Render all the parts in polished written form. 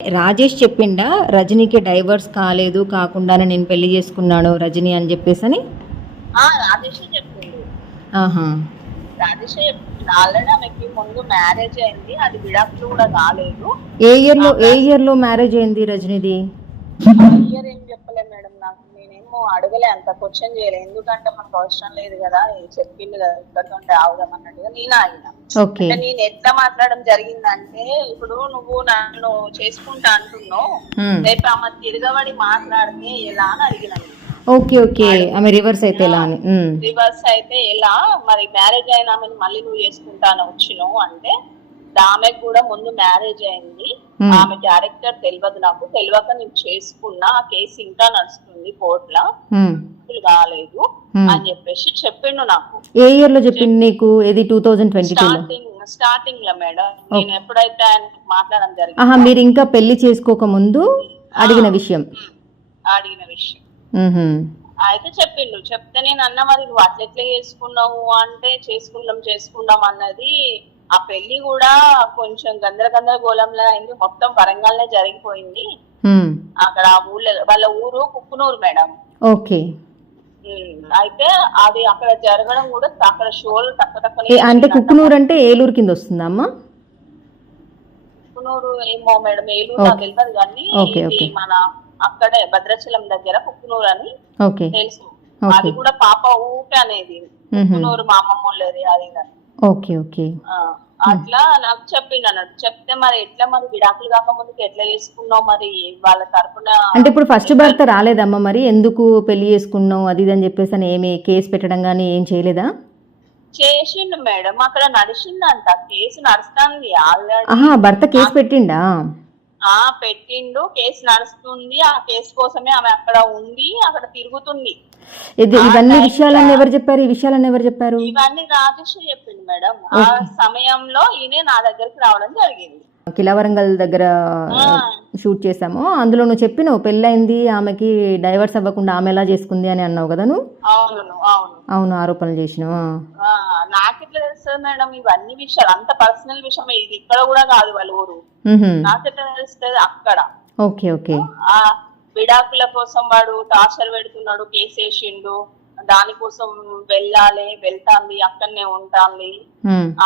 Rajesh చెప్పిండా రజనీకి divorce కాలేదు, కాకుండానే నేను పెళ్లి చేసుకున్నాను రజనీ అని చెప్పేసని? రాజేష్ చెప్పిండు. ఆహా, రాజేష్ చెప్పిండు. ఆల్రెడీ ఆమెకి ముందు మ్యారేజ్ అయింది, అది విడాకులు కూడా కాలేదు. ఏ ఇయర్ లో మ్యారేజ్ అయింది రజనీది? ఇయర్ ఏం చెప్పలే మేడం, నాకు నేనేమో అడగలే, అంత క్వశ్చన్ చేయలే. ఎందుకంటే మనకు అవసరం లేదు కదా, చెప్పిండు కదా ఇక్కడితో ఆగుదాం అన్నట్టుగా నేను ఆగిన. అంటే నేను ఎట్లా మాట్లాడడం జరిగిందంటే, ఇప్పుడు నువ్వు నన్ను చేసుకుంటా అంటున్నావు, రేపు ఆమె తిరగబడి మాట్లాడితే ఎలా అని అడిగిన. ఓకే ఓకే, ఆమె రివర్స్ అయితే ఎలా అని. రివర్స్ అయితే ఎలా మరి, మ్యారేజ్ అయిన ఆమెను మళ్ళీ నువ్వు చేసుకుంటాను వచ్చినావు అంటే, ఆమెకు కూడా ముందు మ్యారేజ్ అయింది, ఆమె క్యారెక్టర్ తెలియదు, నాకు తెలియక నేను చేసుకున్నా, ఆ కేసు ఇంకా నడుస్తుంది కోర్టులో, కాలేదు అని చెప్పేసి చెప్పిండు నాకు. ఏ ఇయర్ లో చెప్పిండు నీకు? ఇది 2022 స్టార్టింగ్ లో మేడం, నేను ఎప్పుడైతే ఆయన మాట్లాడడం జరిగింది. ఆహా, మీరు ఇంకా పెళ్లి చేసుకోక ముందు అడిగిన విషయం. అయితే చెప్పిండు. చెప్తే నేను అన్న మరి నువ్వు అట్లెట్లా చేసుకున్నావు అంటే, చేసుకుందాం అన్నది. ఆ పెళ్లి కూడా కొంచెం గందరగోళంలో అయింది, మొత్తం వరంగల్నే జరిగిపోయింది. అక్కడ ఊళ్ళో, వాళ్ళ ఊరు కుక్కునూరు మేడం. ఓకే. అయితే అది అక్కడ జరగడం కూడా అక్కడ షోలు తక్కువ. అంటే కుక్కునూరు అంటే ఏలూరు కింద వస్తుందమ్మా? కుక్కునూరు ఏమో మేడం, ఏలూరు నాకు తెలియదు కానీ మన అక్కడే భద్రాచలం దగ్గర కుక్కునూరు అని తెలుసు. అది కూడా పాప ఊకే అనేది కుక్కునూరు మా అమ్మమ్మ లేదు అది. ఓకే ఓకే, అట్లా నాకు చెప్పిండు అన్నట్టు. చెప్తే మరి ఎట్లా మరి విడాకులు కాక ముందుకు ఎట్లా చేసుకున్నావు మరి వాళ్ళ తరపున అంటే? ఇప్పుడు ఫస్ట్ భర్త రాలేదమ్మా మరి, ఎందుకు పెళ్లి చేసుకున్నావు అది ఇది అని చెప్పేసి అని ఏమి కేసు పెట్టడం గానీ ఏం చేయలేదా? చేసిండు మేడం, అక్కడ నడిచిందంట, కేసు నడుస్తుంది ఆల్రెడీ. ఆహా, భర్త కేసు పెట్టిండా? పెట్టిండు, కేసు నడుస్తుంది. ఆ కేసు కోసమే ఆమె అక్కడ ఉంది, అక్కడ తిరుగుతుంది. ఇవన్నీ విషయాలన్నీ ఎవరు చెప్పారు? ఈ విషయాలన్నీ ఎవరు చెప్పారు? ఇవన్నీ రాజేష్ చెప్పింది మేడం. ఆ సమయంలో ఈయన నా దగ్గరికి రావడం జరిగింది. కిలవరంగల్ దగ్గర షూట్ చేసాము, అందులో నువ్వు చెప్పినావు పెళ్ళైంది ఆమెకి, డైవర్స్ అవ్వకుండా ఆమె ఎలా చేసుకుంది అని అన్నావు కదా నువ్వు? అవును, ఆరోపణలు చేసినావు. నాకెట్లా తెలుస్తుంది మేడం ఇవన్నీ విషయాలు? అంత పర్సనల్ విషయం ఇది, ఇక్కడ కూడా కాదు వాళ్ళ ఊరు. నాకెట్లా తెలుస్తుంది అక్కడ? Okay okay. విడాకుల కోసం వాడు టార్చర్ పెడుతున్నాడు, కేసేసిండు, దానికోసం వెళ్తాంది, అక్కడనే ఉంటాంది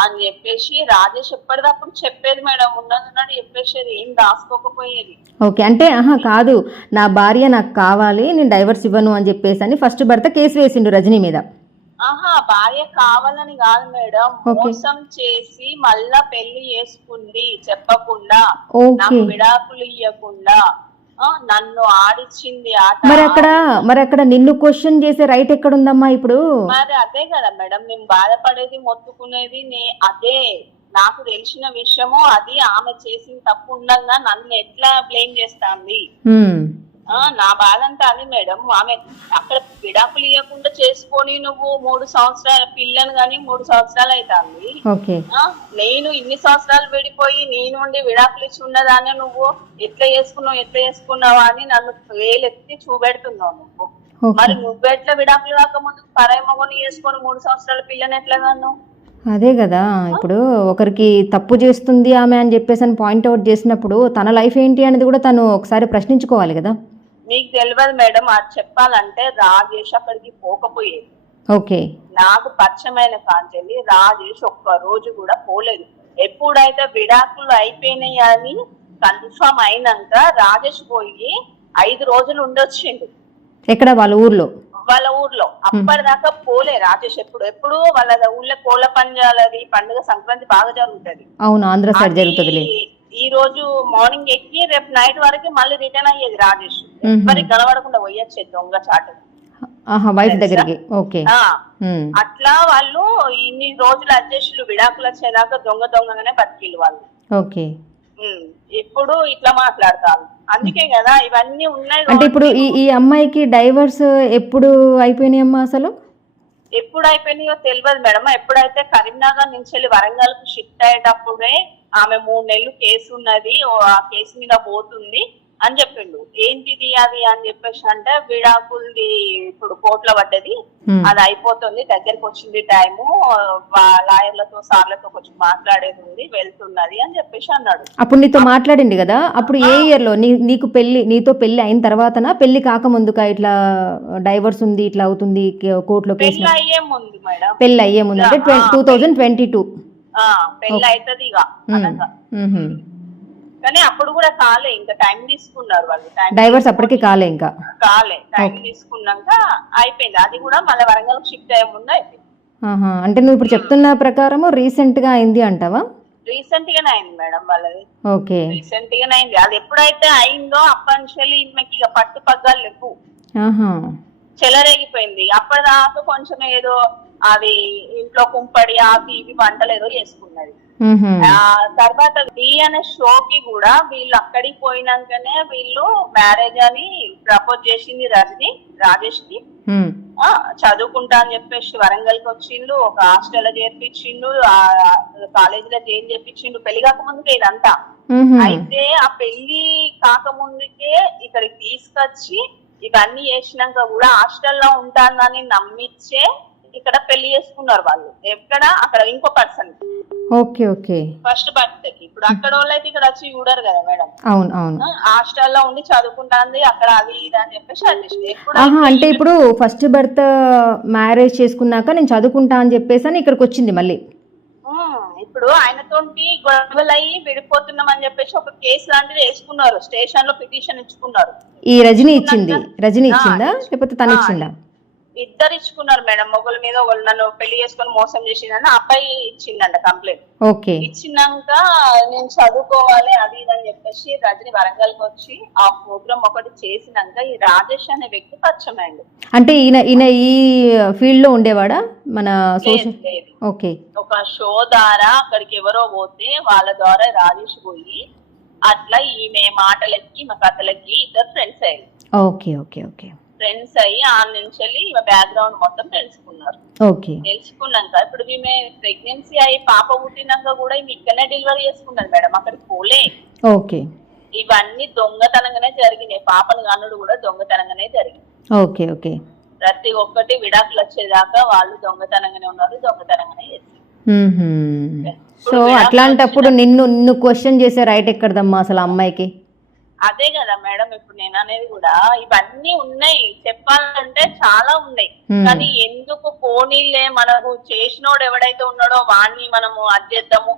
అని చెప్పేసి రాజేష్ ఎప్పటిదప్పుడు చెప్పేది మేడం. ఉన్నది చెప్పేసేది, ఏం దాచుకోకపోయేది. ఓకే, అంటే కాదు, నా భార్య నాకు కావాలి, నేను డైవర్స్ ఇవ్వను అని చెప్పేసి అని ఫస్ట్ భర్త కేసు వేసిండు రజనీ మీద. భార్య కావాలని కాదు మేడం, మోసం చేసి మళ్ళా పెళ్లి చేసుకుంది చెప్పకుండా, నాకు విడాకులు ఇవ్వకుండా నన్ను ఆడిచ్చింది ఆట. మరి అక్కడ నిన్ను క్వశ్చన్ చేసే రైట్ ఎక్కడుందమ్మా ఇప్పుడు? మరి అదే కదా మేడం, నేను బాధపడేది మొత్తుకునేది అదే. నాకు తెలిసిన విషయము అది. ఆమె చేసిన తప్పు ఉండగా నన్ను ఎట్లా బ్లేమ్ చేస్తాంది? నా బాధ అంతా అది మేడం. ఆమె అక్కడ విడాకులు ఇవ్వకుండా చేసుకొని నువ్వు 3 సంవత్సరాల పిల్లను గాని 3 సంవత్సరాలు అవుతుంది. నేను ఇన్ని సంవత్సరాలు విడిపోయి నేను ఉండి విడాకులు ఇచ్చి ఉన్నదాన్ని నువ్వు ఎట్లా చేసుకున్నావా అని నన్ను వేలెత్తి చూపెడుతున్నావు నువ్వు. మరి నువ్వెట్లా విడాకులు కాకముందు పరాయి మగని చేసుకొని 3 సంవత్సరాల పిల్లని ఎట్లా కన్నావు? అదే కదా, ఇప్పుడు ఒకరికి తప్పు చేస్తుంది ఆమె అని చెప్పేసి అని పాయింట్అవుట్ చేసినప్పుడు తన లైఫ్ ఏంటి అనేది కూడా తను ఒకసారి ప్రశ్నించుకోవాలి కదా. నీకు తెలియదు మేడం, అది చెప్పాలంటే రాజేష్ అక్కడికి పోకపోయేది. ఓకే, నాకు పరిచయమైన కాంచెల్లి రాజేష్ ఒక్క రోజు కూడా పోలేదు. ఎప్పుడైతే విడాకులు అయిపోయినాయి అని కన్ఫర్మ్ అయినాక రాజేష్ పోయి 5 రోజులు ఉండొచ్చిండు. ఎక్కడ? వాళ్ళ ఊర్లో. అప్పటిదాకా పోలే రాజేష్. ఎప్పుడు వాళ్ళ ఊళ్ళో కోళ్ళ పంజాలది పండుగ సంక్రాంతి బాగా జరుగుతుంది. అవును, ఆంధ్ర సైడ్ జరుగుతుంది. ఈ రోజు మార్నింగ్ ఎక్కి రేపు నైట్ వరకు మళ్ళీ రిటర్న్ అయ్యేది రాజేష్. మరి కనబడకుండా పోయొచ్చేది దొంగ చాటు వైఫ్ దగ్గరికి. ఓకే, అట్లా వాళ్ళు ఇన్ని రోజులు అడ్జస్టులు విడాకులు వచ్చేదాకా దొంగగానే బతికిళ్ళు వాళ్ళు. ఓకే, ఇప్పుడు ఇట్లా మాట్లాడతారు. అందుకే కదా ఇవన్నీ ఉన్నాయి. అంటే ఇప్పుడు ఈ అమ్మాయికి డైవర్స్ ఎప్పుడు అయిపోయినాయి అమ్మా? అసలు ఎప్పుడు అయిపోయినాయో తెలియదు మేడం. ఎప్పుడైతే కరీంనగర్ నుంచి వెళ్ళి వరంగల్ కు షిఫ్ట్ అయ్యేటప్పుడే ఆమె 3 నెలలు కేసు ఉన్నది, ఆ కేసు మీద పోతుంది అని చెప్పిండు. ఏంటిది అది అని చెప్పేసి అంటే విడాకులది ఇప్పుడు కోర్టులో పడ్డది, అది అయిపోతుంది, దగ్గరికి వచ్చింది టైము, లాయర్లతో సార్లతో కొంచెం మాట్లాడేది ఉంది, వెళ్తున్నది అని చెప్పేసి అన్నాడు. అప్పుడు నీతో మాట్లాడింది కదా, అప్పుడు ఏ ఇయర్ లో నీతో పెళ్లి అయిన తర్వాతనా పెళ్లి కాకముందుకా ఇట్లా డైవర్స్ ఉంది ఇట్లా అవుతుంది కోర్టులో కేసు? పెళ్లి అయ్యే ముందు మేడం, పెళ్లి అయ్యే ముందు అంటే 2022. పెళ్లి అవుతుంది ఇక అనగా. కానీ అప్పుడు కూడా కాలే, ఇంకా టైం తీసుకున్నారు వాళ్ళు. డైవర్స్ అప్పటికి కాలే, ఇంకా కాలే, టైం తీసుకున్నాక అయిపోయింది. అది కూడా మళ్ళీ వరంగల్ షిఫ్ట్ అయ్యే ముందు అయిపోయింది. అంటే నువ్వు ఇప్పుడు చెప్తున్న ప్రకారం రీసెంట్ గా అయింది అంటావా? రీసెంట్ గానే అయింది మేడం వాళ్ళది. ఓకే, రీసెంట్ గానే అయింది. అది ఎప్పుడైతే అయిందో అప్పటి నుంచి ఈమెకి ఇక పట్టు పగ్గాలు లేవు, చెలరేగిపోయింది. అప్పటిదాకా కొంచెం ఏదో అది ఇంట్లో కుంపడి ఆకి ఇవి వంటలు ఏదో చేసుకున్నది. తర్వాత డి అనే షోకి కూడా వీళ్ళు అక్కడికి పోయినాకనే వీళ్ళు మ్యారేజ్ అని ప్రపోజ్ చేసింది రాజేష్ కి. చదువుకుంటా అని చెప్పేసి వరంగల్ కి వచ్చిండు, ఒక హాస్టల్ లో చేర్పించిండు, కాలేజీలో జాయిన్ చేర్పించిండు. పెళ్లి కాకముందుకే ఇదంతా. అయితే ఆ పెళ్లి కాకముందుకే ఇక్కడికి తీసుకొచ్చి ఇవన్నీ చేసినాక కూడా హాస్టల్లో ఉంటానని నమ్మించే ఇక్కడ పెళ్లి చేసుకున్నారు వాళ్ళు. ఎక్కడ అక్కడ ఇంకో person. Okay okay, first birth కి. ఇప్పుడు అక్కడ వాళ్ళు అయితే ఇక్కడ వచ్చి చూడరు కదా మేడం. అవును అవును, హాస్టల్లో ఉండి చదువుకుంటాంది అక్కడ, అది ఇది అని చెప్పేసి అడ్మిషన్. అంటే ఇప్పుడు ఫస్ట్ బర్త్ మ్యారేజ్ చేసుకున్నాక నేను చదువుకుంటా అని చెప్పేసి అని ఇక్కడికి వచ్చింది మళ్ళీ. ఇప్పుడు ఆయనతోటి గొడవలు అయ్యి విడిపోతున్నాం అని చెప్పేసి ఒక కేసు లాంటిది వేసుకున్నారు, స్టేషన్ లో పిటిషన్ ఇచ్చుకున్నారు. ఈ రజనీ ఇచ్చిందా లేకపోతే తను ఇచ్చిందా? ఇద్దరు ఇచ్చుకున్నారు మేడం, మొగల మీద ఒకళ్ళు నన్ను పెళ్లి చేసుకుని మోసం చేసిందని అబ్బాయి ఇచ్చిందంట కంప్లైంట్. ఓకే, ఇచ్చినాక నేను చదువుకోవాలి అది ఇది అని చెప్పేసి రజని వరంగల్ కి వచ్చి ఆ ప్రోగ్రామ్ ఒకటి చేసినాక ఈ రాజేష్ అనే వ్యక్తి పరిచయం అయ్యిండు. అంటే ఈయన ఈ ఫీల్డ్ లో ఉండేవాడా మన సోషల్? ఓకే, ఒక షో ద్వారా అక్కడికి ఎవరో పోతే వాళ్ళ ద్వారా రాజేష్ పోయి అట్లా ఈమె మాటలకి మా కథలకి ఇద్దరు ఫ్రెండ్స్ అయ్యారు. ఓకే ఓకే ఓకే, ఫ్రెండ్స్ అయ్యి ఆ నుంచి ఈమె బ్యాక్గ్రౌండ్ మొత్తం తెలుసుకున్నారు. తెలుసుకున్నాక ఇప్పుడు ఈమె ప్రెగ్నెన్సీ అయ్యి పాప పుట్టినాక కూడా ఈమె ఇక్కడనే డెలివరీ చేసుకున్నారు మేడం, అక్కడికి పోలే. ఓకే, ఇవన్నీ దొంగతనంగానే జరిగినాయి. పాపను కన్నుడు కూడా దొంగతనంగానే జరిగింది. ఓకే ఓకే, ప్రతి ఒక్కటి విడాకులు వచ్చేదాకా వాళ్ళు దొంగతనంగానే ఉన్నారు, దొంగతనంగానే చేస్తారు. సో అట్లాంటప్పుడు నిన్ను క్వశ్చన్ చేసే రైట్ ఎక్కడదమ్మా అసలు అమ్మాయికి? అదే కదా మేడం, ఇప్పుడు నేను అనేది కూడా ఇవన్నీ ఉన్నాయి, చెప్పాలంటే చాలా ఉన్నాయి. కానీ ఎందుకు పోనీలే, మనకు చేసినోడు ఎవడైతే ఉన్నాడో వాడిని మనము అధ్యర్థము,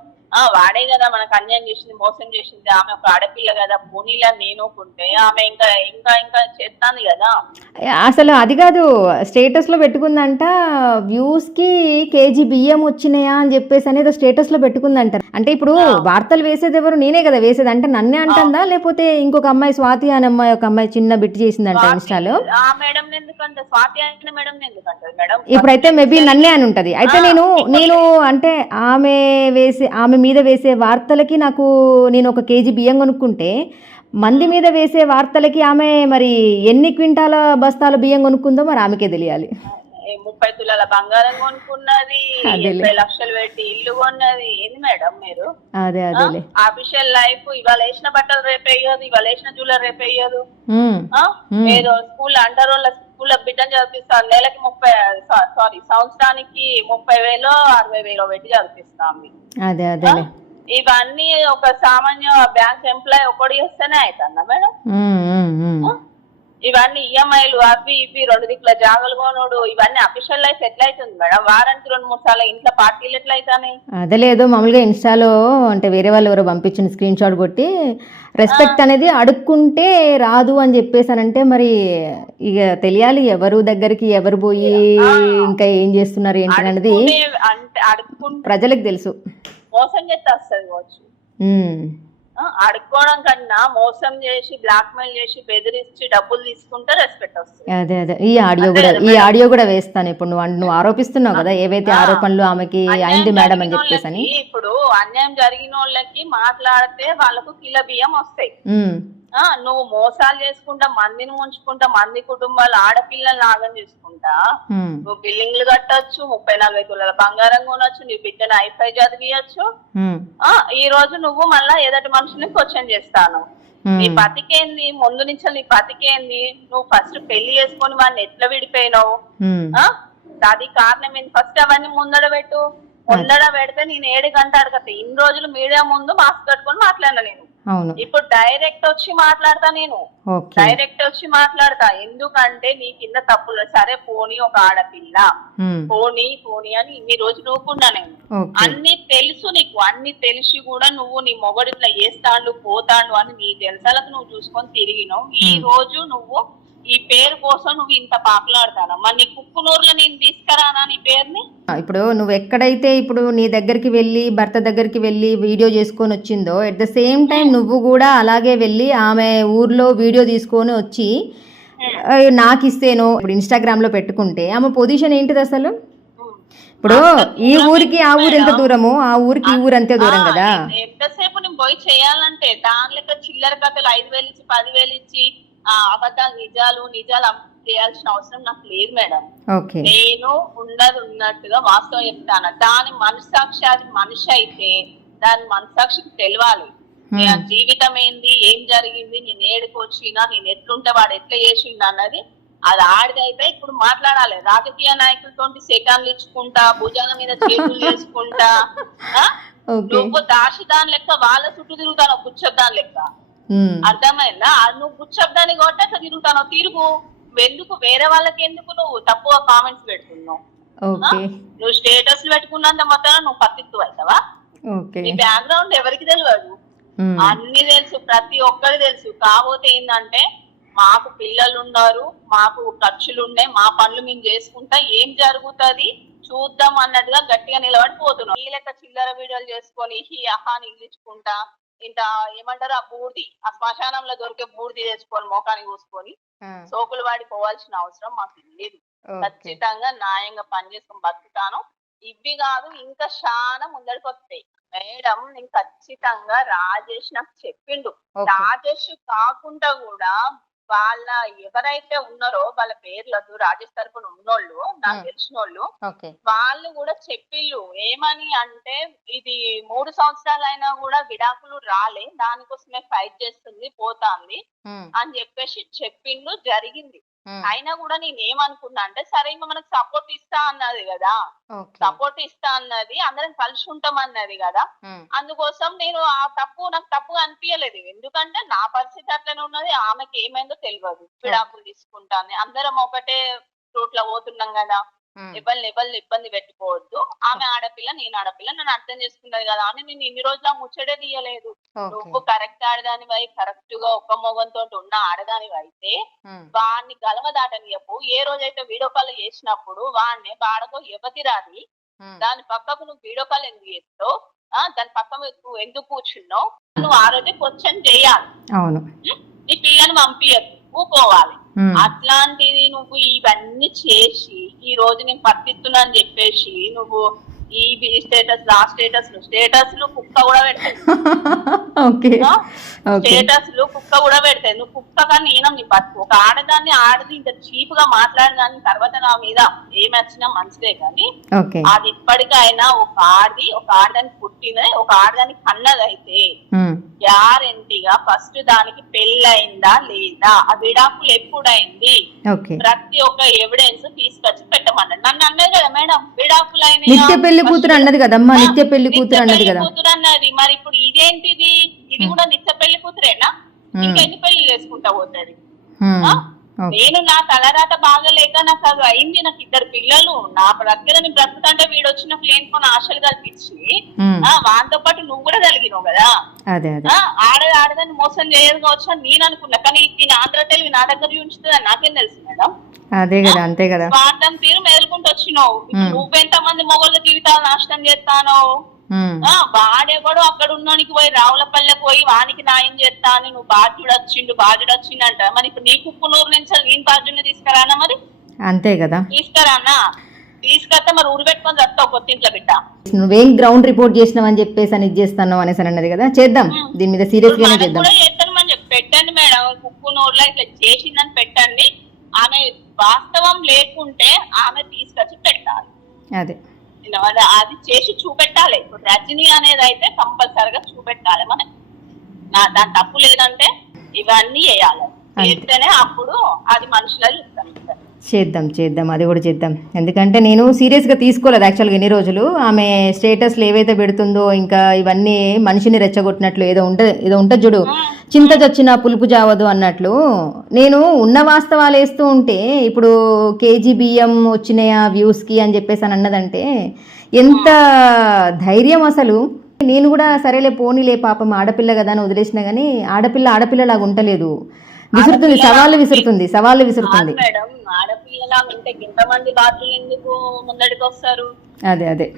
వాడే కదా మనకు అన్యాయం చేసింది, మోసం చేసింది, ఆమె ఒక ఆడపిల్ల కదా, పోనీలా నేను కుంటే ఆమె ఇంకా ఇంకా ఇంకా చేస్తాను కదా. అసలు అది కాదు, స్టేటస్ లో పెట్టుకుందంట వ్యూస్ కి కేజీ బియ్యం వచ్చినాయా అని చెప్పేసి అనేది స్టేటస్ లో పెట్టుకుందంట. అంటే ఇప్పుడు వార్తలు వేసేది ఎవరు? నేనే కదా వేసేది. అంటే నన్నే అంటుందా లేకపోతే ఇంకొక అమ్మాయి స్వాతి అనే అమ్మాయి, ఒక అమ్మాయి చిన్న బిట్ చేసిందంట ఇన్స్టాలో. ఇప్పుడైతే మేబీ నన్నే అని ఉంటది. అయితే నేను అంటే ఆమె మీద వేసే వార్తలకి నేను ఒక కేజీ బియ్యం కొనుక్కుంటే మంది మీద వేసే వార్తలకి ఆమె మరి ఎన్ని క్వింటాల బస్తాల బియ్యం కొనుక్కుందో మరి ఆమెకే తెలియాలి. 30 తులాల బంగారం కొనుక్కున్నది, 20 లక్షలు పెట్టి ఇల్లు కొన్నది. ఏంది మేడం మీరు? అదే అదేలే, ఆఫీషియల్ లైఫ్. ఇవాళ వేసిన బట్టలు రేపు వేయదు, ఇవాళ వేసిన జ్యువెలరీ రేపు వేయదు. ఏదో స్కూల్ అండర్ వాళ్ళ స్కూల్లో బిడ్డను చదివిస్తాను, నెలకి సంవత్సరానికి 30,000 60,000 పెట్టి చదివిస్తాం. అదే అదే, ఇవన్నీ ఒక సామాన్య బ్యాంక్ ఎంప్లాయ్ ఒకటి చేస్తేనే అవుతుందా మేడం? ఇవన్నీ ఈఎంఐలు అవి ఇవి 2 దిక్కుల జాగలు కొనుడు, ఇవన్నీ అఫీషియల్ లైఫ్ ఎట్లా అవుతుంది మేడం? వారానికి 2-3 సార్లు ఇంట్లో పార్టీలు ఎట్లా అవుతాయి? అదే లేదు, మామూలుగా ఇన్స్టాలో అంటే వేరే వాళ్ళు ఎవరో పంపించిన స్క్రీన్ షాట్ కొట్టి రెస్పెక్ట్ అనేది అడుక్కుంటే రాదు అని చెప్పేసానంటే మరి ఇక తెలియాలి ఎవరు దగ్గరికి ఎవరు పోయి ఇంకా ఏం చేస్తున్నారు ఏంటి అనేది ప్రజలకు తెలుసు. మోసం చేస్తే వస్తుంది కావచ్చు. అడుక్కోవడం కన్నా మోసం చేసి బ్లాక్ మెయిల్ చేసి బెదిరించి డబ్బులు తీసుకుంటే రెస్పెక్ట్ వస్తుంది. అదే అదే, ఈ ఆడియో కూడా వేస్తాను. ఇప్పుడు నువ్వు ఆరోపిస్తున్నావు కదా ఏవైతే ఆరోపణలు ఆమెకి అయింది మేడం అని చెప్పేసి. ఇప్పుడు అన్యాయం జరిగిన వాళ్ళకి మాట్లాడితే వాళ్ళకు కిలో బియ్యం వస్తాయి. నువ్వు మోసాలు చేసుకుంటా, మందిని ముంచుకుంటా, మంది కుటుంబాలు ఆడపిల్లలు నాగం చేసుకుంటా నువ్వు బిల్డింగ్లు కట్టొచ్చు, 30-40 తులాల బంగారం కొనొచ్చు, నీ బిడ్డను ఐఫై చదివియచ్చు. ఈ రోజు నువ్వు మళ్ళా ఎదటి మనుషుల్ని క్వశ్చన్ చేస్తాను. నీ బతికేంది, ముందు నుంచి నీ బతికేంది, నువ్వు ఫస్ట్ పెళ్లి చేసుకొని వాడిని ఎట్లా విడిపోయినావు, అది కారణం ఏంది, ఫస్ట్ అవన్నీ ముందడ పెట్టు. ముందడ పెడితే నేను 7 గంటలు కదా, ఇన్ని రోజులు మీడియా ముందు మాస్క్ కట్టుకొని మాట్లాడినా నేను. ఇప్పుడు డైరెక్ట్ వచ్చి మాట్లాడతా, నేను డైరెక్ట్ వచ్చి మాట్లాడతా. ఎందుకంటే నీ కింద తప్పులు, సరే పోనీ ఒక ఆడపిల్ల, పోనీ పోనీ అని ఇన్ని రోజులు ఊరుకున్నా నేను. అన్ని తెలుసు నీకు, అన్ని తెలిసి కూడా నువ్వు నీ మొగడు ఇట్లా చేస్తాడు పోతాడు అని నీ తెలుసాలకు నువ్వు చూసుకొని తిరిగినావు. ఈ రోజు నువ్వు ఈ పేరు కోసం నువ్వు ఇంత పాకులాడతాను, మరి నీ కుక్కునూరులో నేను తీసుకురానా నీ పేరుని? ఇప్పుడు నువ్వు ఎక్కడైతే ఇప్పుడు నీ దగ్గరికి వెళ్ళి భర్త దగ్గరికి వెళ్ళి వీడియో చేసుకొని వచ్చిందో, ఎట్ ద సేమ్ టైం నువ్వు కూడా అలాగే వెళ్ళి ఆమె ఊర్లో వీడియో తీసుకొని వచ్చి నాకు ఇస్తేనో ఇప్పుడు ఇన్స్టాగ్రామ్ లో పెట్టుకుంటే ఆమె పొజిషన్ ఏంటిది అసలు? ఇప్పుడు ఈ ఊరికి ఆ ఊరు ఎంత దూరము, ఆ ఊరికి ఈ ఊరు అంతే దూరం కదా. ఎంతసేపు నేను పోయి చేయాలంటే దాని లెక్క చిల్లర కథలు 5,000 ఇచ్చి 10,000 ఇచ్చి అబద్ధాలు నిజాలు చేయాల్సిన అవసరం నాకు లేదు మేడం. నేను ఉన్నట్టుగా వాస్తవం చెప్తాను. దాని మనస్సాక్షి మనిషి అయితే దాని మనస్సాక్షికి తెలియాలి జీవితం ఏంది, ఏం జరిగింది, నేను ఏడుకు వచ్చినా, నేను ఎట్లుంటే వాడు ఎట్లా చేసిండు అన్నది. అది ఆడిదైతే ఇప్పుడు మాట్లాడాలి. రాజకీయ నాయకులతో సెకండ్లు ఇచ్చుకుంటా, భుజాల మీద చేతులు చేసుకుంటా, నువ్వు దాని లెక్క వాళ్ళ చుట్టూ తిరుగుతాను గుచ్చొద్దాని లెక్క. అర్థమైందా? నువ్వు గుచ్చొద్దాని కాబట్టి అట్లా తిరుగుతాను. తిరుగు, ఎందుకు వేరే వాళ్ళకి ఎందుకు నువ్వు తప్పుగా కామెంట్స్ పెడుతున్నావు? నువ్వు స్టేటస్ పెట్టుకున్నంత మొత్తం నువ్వు పత్తిత్తు అవుతావా? నీ బ్యాక్గ్రౌండ్ ఎవరికి తెలియదు, అన్ని తెలుసు, ప్రతి ఒక్కరికి తెలుసు. కాకపోతే ఏంటంటే మాకు పిల్లలు ఉన్నారు, మాకు ఖర్చులు ఉన్నాయి, మా పనులు మేము చేసుకుంటా, ఏం జరుగుతుంది చూద్దాం అన్నట్టుగా గట్టిగా నిలబడిపోతున్నాం. ఈ లెక్క చిల్లర వీడియోలు చేసుకొని అహాని ఇల్లించుకుంటా, ఇంత ఏమంటారు ఆ బూర్ది, ఆ శ్మశానంలో దొరికే బూర్ది తెచ్చుకొని మోకాన్ని కూసుకొని సోకులు వాడిపోవాల్సిన అవసరం మాకు లేదు. ఖచ్చితంగా న్యాయంగా పనిచేసుకొని బతుకుతాను. ఇవి కాదు ఇంకా చాలా ముందడికి వస్తాయి మేడం. నేను ఖచ్చితంగా రాజేష్ నాకు చెప్పిండు. రాజేష్ కాకుండా కూడా వాళ్ళ ఎవరైతే ఉన్నారో వాళ్ళ పేర్లదు రాజేష్ తరపున ఉన్నోళ్ళు, నాకు తెలిసిన వాళ్ళు కూడా చెప్పిళ్ళు ఏమని అంటే, ఇది 3 సంవత్సరాలు అయినా కూడా విడాకులు రాలే, దానికోసమే ఫైట్ చేస్తుంది పోతాంది అని చెప్పేసి చెప్పిండు. జరిగింది. అయినా కూడా నేను ఏమనుకున్నా అంటే, సరే ఇంకా మనకు సపోర్ట్ ఇస్తా అన్నది కదా, సపోర్ట్ ఇస్తా అన్నది, అందరం కలిసి ఉంటాం అన్నది కదా, అందుకోసం నేను ఆ నాకు తప్పు అనిపించలేదు. ఎందుకంటే నా పరిస్థితి అట్లనే ఉన్నది, ఆమెకి ఏమైందో తెలియదు, విడాకులు తీసుకుంటాను, అందరం ఒకటే రూట్ లో పోతున్నాం కదా, ఎవరిని ఇబ్బంది పెట్టుకోవద్దు, ఆమె ఆడపిల్ల నేను ఆడపిల్ల, నన్ను అర్థం చేసుకున్నది కదా అని నేను ఇన్ని రోజులు ఆ ముచ్చటే తీయలేదు. నువ్వు కరెక్ట్ ఆడదానివై, కరెక్ట్ గా ఒక్క మొగంతో ఉన్న ఆడదానివి అయితే వాడిని గలవ దాటనియపు. ఏ రోజైతే వీడియో కాల్ చేసినప్పుడు వాడిని బాడకో యువతి రాది, దాని పక్కకు నువ్వు వీడియో కాల్ ఎందుకు చేస్తావు, దాని పక్క నువ్వు ఎందుకు కూర్చున్నావు, నువ్వు ఆ రోజే క్వశ్చన్ చేయాలి. నీ పిల్లని పంపించద్దు, ఊకోవాలి. అట్లాంటిది నువ్వు ఇవన్నీ చేసి ఈ రోజు నేను పట్టిస్తున్నా అని చెప్పేసి నువ్వు ఈ స్టేటస్ ఆ స్టేటస్లు కుక్క కూడా పెడతాయి, స్టేటస్లు కుక్క కూడా పెడతాయి. నువ్వు కుక్క కానీ నీ బతుకు. ఒక ఆడదాన్ని ఇంత చీప్ గా మాట్లాడదాన్ని తర్వాత నా మీద ఏమి వచ్చినా మంచిదే, కానీ అది ఇప్పటికైనా ఒక ఆడదానికి పుట్టిన ఒక ఆడదానికి కన్నదైతే గ్యారెంటీగా ఫస్ట్ దానికి పెళ్ళయిందా లేదా, ఆ విడాకులు ఎప్పుడైంది, ప్రతి ఒక్క ఎవిడెన్స్ తీసుకొచ్చి పెట్టమన్నాడు. నన్ను అన్నది కదా మేడం, విడాకులు అయినా నిత్య పెళ్లి కూతురు అన్నది కదమ్మా, నిత్య పెళ్లి కూతురు అన్నది. మరి ఇప్పుడు ఇదేంటిది, ఇది కూడా నిత్య పెళ్లి కూతురేనా? ఇంకా ఎన్ని పెళ్లి చేసుకుంటా పోతుంది? నేను నా తలరాత బాగలేక నాకు అది అయింది. నాకు 2 పిల్లలు, నా దగ్గర నేను బ్రతుకుతంటే వీడు వచ్చి నాకు లేనిపోయిన ఆశలు కల్పించి వాటితో పాటు నువ్వు కూడా కలిగినావు కదా. ఆడదాన్ని మోసం చేయదు కావచ్చు అని నేను అనుకున్నా, కానీ దీని ఆంధ్ర తెలివి నా దగ్గర ఉంచుతుంది అని నాకేం తెలుసు మేడం. అదే కదా, అంతే కదా. స్వార్థం తీరు మెదులుకుంటూ వచ్చినావు. నువ్వెంత మంది మొగోళ్ళ జీవితాలు నాశనం చేస్తానో, వాడెవడో అక్కడ ఉన్నోనికి పోయి రావులపల్లెకి పోయి వానికి న్యాయం చేస్తా అని నువ్వు బాధ్యుడు వచ్చిండు అంట. మరి ఇప్పుడు నీ కుక్కునూరు నుంచి నేను బాధ్యుడిని తీసుకురానా? మరి అంతే కదా, తీసుకురానా? తీసుకొస్తే మరి ఊరు పెట్టుకొని చెప్తావు కొత్తింట్లో బిడ్డ. నువ్వేం గ్రౌండ్ రిపోర్ట్ చేసినావు అని చెప్పేసి అని ఇచ్చేస్తాను అనేసి అన్నది కదా. చేద్దాం, దీని మీద సీరియస్ గానే చేద్దాం. చేస్తామని చెప్పి పెట్టండి మేడం, కుక్కునూరులో ఇట్లా చేసిందని పెట్టండి. ఆమె వాస్తవం లేకుంటే ఆమె తీసుకొచ్చి పెట్టాలి. అదే అది చేసి చూపెట్టాలి. ఇప్పుడు రజనీ అనేది అయితే కంపల్సరిగా చూపెట్టాలి. మన దాని తప్పు లేదంటే ఇవన్నీ చేయాలి. చేస్తేనే అప్పుడు అది మనుషుల చేద్దాం అది కూడా చేద్దాం. ఎందుకంటే నేను సీరియస్గా తీసుకోలేదు యాక్చువల్గా ఎన్ని రోజులు. ఆమె స్టేటస్లు ఏవైతే పెడుతుందో ఇంకా ఇవన్నీ మనిషిని రెచ్చగొట్టినట్లు ఏదో ఉంటుంది చూడు, చింత చచ్చిన పులుపు జావదు అన్నట్లు నేను ఉన్న వాస్తవాలు వేస్తూ ఉంటే ఇప్పుడు కేజీ బియ్యం వచ్చినాయా వ్యూస్కి అని చెప్పేసి అని అన్నదంటే ఎంత ధైర్యం అసలు. నేను కూడా సరేలే పోనీలే పాపం ఆడపిల్ల కదా అని వదిలేసినా కానీ ఆడపిల్లలాగా ఉండలేదు, విసురుతుంది, సవాళ్ళు విసురుతుంది. మేడం ఆడపిల్లలా ఉంటే ఇంతమంది బాధ్యులు ఎందుకు ముందడికి వస్తారు? అదే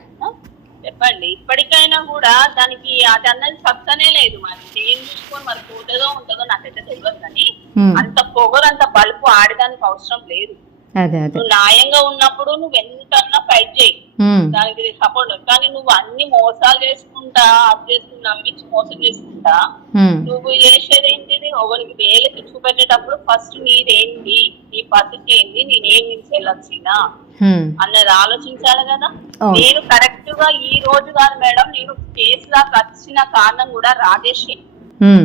చెప్పండి. ఇప్పటికైనా కూడా దానికి అది అన్నది సత్తనే లేదు. మరి నేను చూసుకొని మరి పోతుందో ఉంటుందో నాకైతే తెలియదు, కానీ అంత పొగరు అంత బలుపు ఆడడానికి అవసరం లేదు. నువ్వు న్యాయంగా ఉన్నప్పుడు నువ్వు ఎంతన్నా ఫైట్ చేయి, దానికి సపోర్ట్. కానీ నువ్వు అన్ని మోసాలు చేసుకుంటా నమ్మించి మోసం చేసుకుంటా నువ్వు చేసేది ఏంటిది? ఒకరికి వేలకి చూపెట్టేటప్పుడు ఫస్ట్ నీదేంటి, నీ పద్ధతి ఏంటి, నేనేం వెళ్ళొచ్చినా అన్నది ఆలోచించాలి కదా. నేను కరెక్ట్ గా ఈ రోజు కాదు మేడం, నేను కేసులా వచ్చిన కారణం కూడా రాజేష్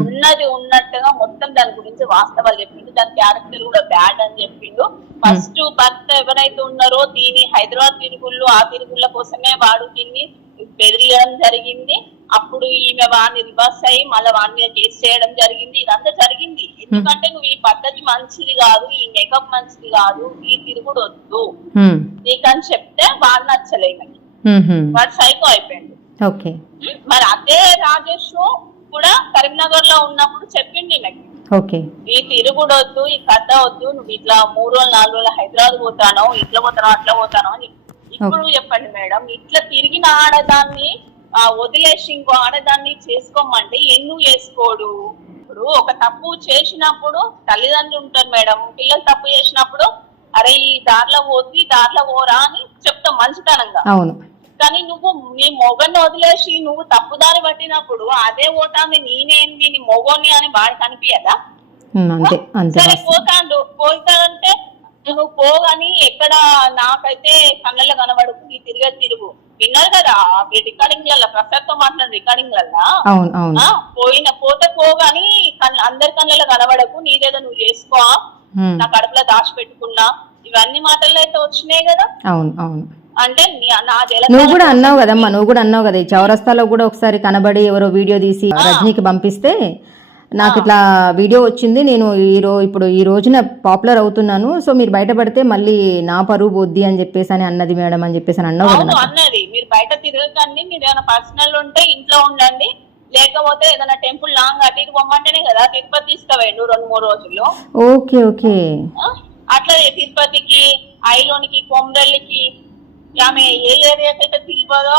ఉన్నది ఉన్నట్టుగా మొత్తం దాని గురించి వాస్తవాలు చెప్పిండు. దాని క్యారెక్టర్ కూడా బ్యాడ్ అని చెప్పిండు. ఫస్ట్ భర్త ఎవరైతే ఉన్నారో దీని హైదరాబాద్ తిరుగుళ్ళు ఆ తిరుగుళ్ళ కోసమే వాడు దీన్ని బెదిరియడం జరిగింది. అప్పుడు ఈమె వాడిని రివర్స్ అయ్యి మళ్ళీ వాడిని కేసు చేయడం జరిగింది. ఇదంతా జరిగింది ఎందుకంటే నువ్వు ఈ పద్ధతి మంచిది కాదు, ఈ మేకప్ మంచిది కాదు, ఈ తిరుగుడు వద్దు నీకని చెప్తే వాడు నచ్చలేదు, వాడు సైకో అయిపోయింది. మరి అదే రాజేష్ కూడా కరీంనగర్ లో ఉన్నప్పుడు చెప్పింది నాకు, ఈ తిరుగుడు వద్దు, ఈ కథ వద్దు, నువ్వు ఇట్లా 3 రోజులు 4 రోజులు హైదరాబాద్ పోతాను, ఇట్లా పోతాను అట్లా పోతాను అని. ఇప్పుడు చెప్పండి మేడం, ఇట్లా తిరిగిన ఆడదాన్ని వదిలేసి ఇంకో ఆడదాన్ని చేసుకోమంటే ఎందుకు చేసుకోడు? ఇప్పుడు ఒక తప్పు చేసినప్పుడు తల్లిదండ్రులు ఉంటారు మేడం, పిల్లలు తప్పు చేసినప్పుడు అరే ఈ దారిలో పోద్ది ఈ దారిలో పోరా అని చెప్తాం మంచితనంగా. కానీ నువ్వు నీ మొగన్ని వదిలేసి నువ్వు తప్పుదారి పట్టినప్పుడు అదే పోతాంది నేనేంది నీ మొగోని అని వాడికి అనిపించదా? సరే పోతాడంటే నువ్వు పోగాని ఎక్కడ నాకైతే కళ్ళల్లో కనబడుకు నీ తిరుగు విన్నారు కదా రికార్డింగ్ ల ప్రసాద్తో మాట్లాడిన రికార్డింగ్ లల్లా పోతే పోగాని అందరి కళ్ళల్లో కనబడకు, నీదేదో నువ్వు చేసుకో, నా కడుపులో దాచి పెట్టుకున్నా, ఇవన్నీ మాటల్లో అయితే వచ్చినాయి కదా. అంటే నువ్వు కూడా అన్నావు కదా ఈ చౌరస్తాలో కూడా ఒకసారి కనబడి ఎవరో వీడియో తీసి రజనీకి పంపిస్తే నాకు ఇట్లా వీడియో వచ్చింది, నేను ఇప్పుడు ఈ రోజున పాపులర్ అవుతున్నాను, సో మీరు బయటపడితే మళ్ళీ నా పరువు పోద్ది అని చెప్పేసి అని అన్నది మేడం అని చెప్పేసి అన్నావు కదా. అన్నది మీరు బయట తిరగకండి, మీరు ఏమైనా పర్సనల్ ఉంటే ఇంట్లో ఉండండి, లేకపోతే ఏదైనా టెంపుల్ లాంగ్ అటు ఇటు పొమ్మంటేనే కదా తిరుపతి తీసుకుపోయిండు 2-3 రోజుల్లో. ఓకే అట్లా తిరుపతికి, ఐలోనికి, కొమ్రెల్లికి, ఆమె ఏ ఏరియాకైతే తెలియదో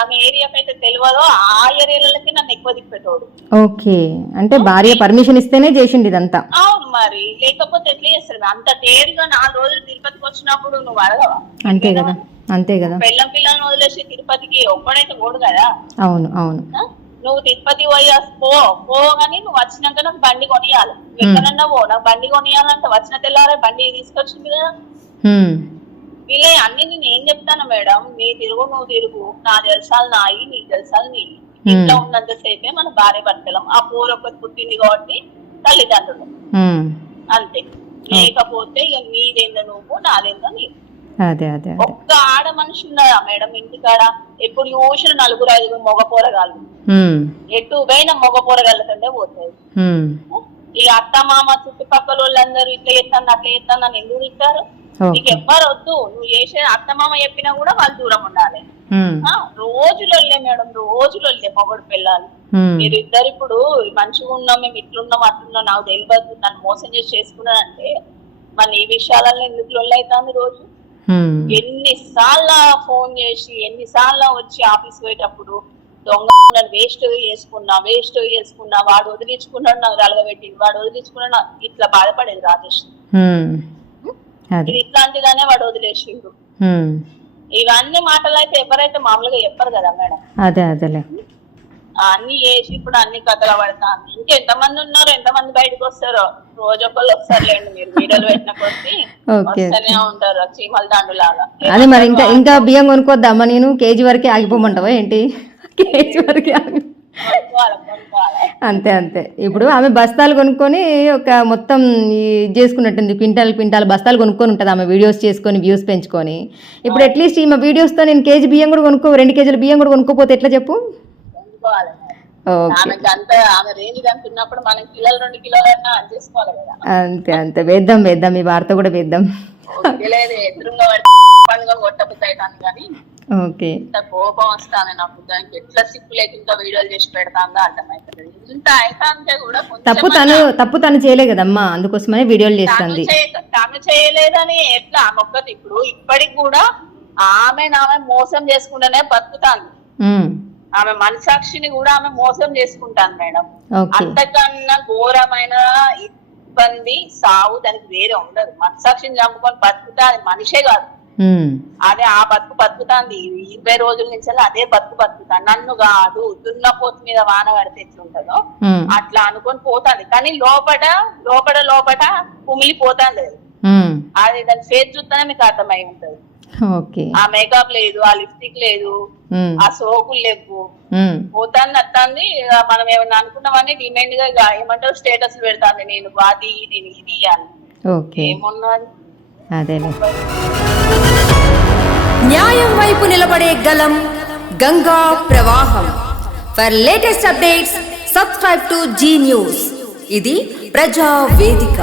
ఆమె ఏరియాకైతే తెలియదో ఆ ఏరియాలకి నన్ను ఎక్కువ తిప్పేటోడు. ఓకే, అంటే భార్య పర్మిషన్ ఇస్తేనే చేసింది ఇదంతా. అవును, మరి లేకపోతే ఎట్లా చేస్తాడు? అంత తేరుగా 4 రోజులు తిరుపతికి వచ్చినప్పుడు నువ్వు అడగవా? అంతే కదా పిల్లల్ని వదిలేసి తిరుపతికి ఒక్కడైతే పోడు కదా. అవును నువ్వు తిరుపతి పోగాని నువ్వు వచ్చినాక నాకు బండి కొనియాలి, ఎక్కడన్నా నాకు బండి కొనియాలంటే వచ్చిన తెల్లారే బండి తీసుకొచ్చింది కదా. వీళ్ళే అన్ని నేను ఏం చెప్తాను మేడం, నీ తిరుగు నువ్వు తిరుగు, నా జలసాలు నాయి, నీ జలసాలు నీ. ఇంట్లో ఉన్నంత సేపే మన భార్య భర్తలం. ఆ పూరొక్కటి పుట్టింది కాబట్టి తల్లిదండ్రులు అంతే, లేకపోతే ఇక నీదేందో నువ్వు, నాదేందో నీవు. ఒక్క ఆడ మనిషి ఉన్నదా మేడం ఇంటికాడ? ఎప్పుడు చూసిన 4-5 మగ పోరగాళ్ళు, ఎటు పోయినా మగ పోరగాళ్ళకంటే పోతాయి. ఈ అత్త మామ చుట్టుపక్కల వాళ్ళందరూ ఇట్లా చేస్తాను అట్లా చేస్తాను అని ఎందుకు తింటారు? నీకు ఎవ్వరు వద్దు, నువ్వు చేసే అత్తమామ చెప్పినా కూడా వాళ్ళు దూరం ఉండాలి. రోజులొల్లే మేడం, రోజులొల్లే మొగడు పిల్లలు. మీరు ఇద్దరు ఇప్పుడు మంచిగా ఉన్నాం, మేము ఇట్లున్నాం అట్లున్నాం నాకు తెలియదు, నన్ను మోసం చేసి చేసుకున్నానంటే మన ఈ విషయాలలో ఎందుకు లొల్లైతాంది రోజు? ఎన్నిసార్లు ఫోన్ చేసి ఎన్నిసార్లు వచ్చి ఆఫీస్ పోయేటప్పుడు దొంగ వేస్ట్ చేసుకున్నా వాడు వదిలించుకున్నాడు, నాకు రలగబెట్టింది, వాడు వదిలించుకున్నాడు, ఇట్లా బాధపడేది రాజేష్. ఇది ఇట్లాంటిగానే వాడు వదిలేసిండు. ఇవన్నీ మాటలు అయితే ఎవరైతే మామూలుగా చెప్పరు కదా మేడం. అన్ని చేసి ఇప్పుడు అన్ని కథలు పడతాను. ఇంకెంతమంది ఉన్నారో, ఎంతమంది బయటకు వస్తారో, రోజొక్కళ్ళు వస్తారులేండి. మీరు వీడియోలు పెట్టిన కొద్ది వస్తూనే ఉంటారు చీమల దండు లాగా. అదే మరి ఇంకా బియ్యం కొనుక్కోద్దామా? నేను కేజీ వరకే ఆగిపోమంటావా ఏంటి? కేజీ వరకే కొనుక్కోవాలి. అంతే అంతే. ఇప్పుడు ఆమె బస్తాలు కొనుక్కొని ఒక మొత్తం చేసుకున్నట్టుంది, క్వింటాల్ బస్తాలు కొనుక్కొని ఉంటుంది ఆమె, వీడియోస్ చేసుకొని వ్యూస్ పెంచుకొని. ఇప్పుడు అట్లీస్ట్ ఈమె వీడియోస్తో నేను కేజీ బియ్యం కూడా 2 కేజీల బియ్యం కూడా కొనుక్కోపోతే ఎట్లా చెప్పు? కొనుక్కోవాలి. ఓకే, ఆమెకి అంత ఆమె రేంజ్ అంటున్నప్పుడు మనం కిలోలు 2 కిలోలు అన్నా చేసుకోవాలి కదా. అంతే అంతే. వేద్దాం మీ వార్త కూడా వేద్దాం. లేదు ఎదురుగా పండుగ కొట్టబుద్ధి అవుతాను కానీ ఓకే, ఇంత కోపం వస్తాను నాకు. దానికి ఎట్లా సిక్కు లేకుండా వీడియోలు చేసి పెడతాందో అర్థమవుతుంది. ఇంత అయితే కూడా తప్పు తను చేయలే కదమ్మా, అందుకోసమనే వీడియోలు చేస్తుంది. ఆమె చేయలేదని ఎట్లా ఆమె ఒక్కటి ఇప్పుడు ఇప్పటికి కూడా ఆమె మోసం చేసుకుంటేనే బతుకుతాంది. ఆమె మనసాక్షిని కూడా ఆమె మోసం చేసుకుంటాను మేడం. అంతకన్నా ఘోరమైన ఇబ్బంది సావు దానికి వేరే ఉండదు. మనసాక్షిని చంపుకొని బతుకుతా అది మనిషే కాదు, అదే ఆ బతుకుతాంది 20 రోజుల నుంచి అదే బతుకుతా. నన్ను కాదు దున్నపోతు మీద వాన పడితే ఎట్లుంటదో అట్లా అనుకొని పోతాంది. కానీ లోపట కుమిలిపోతాంది. అది దాని ఫేస్ చూస్తేనే మీకు అర్థమై ఉంటది. ఆ మేకప్ లేదు, ఆ లిప్స్టిక్ లేదు, ఆ సోకులు లేవు, పోతాంది అత్తాంది. మనం ఏమన్నా అనుకున్నామని డిమాండ్ గా ఏమంటారు స్టేటస్ పెడతాంది, నేను అది నేను ఇది అని. ఏమున్నది అదేలే. న్యాయం వైపు నిలబడే గలం గంగా ప్రవాహం. For latest updates subscribe to Zee news. ఇది ప్రజా వేదిక.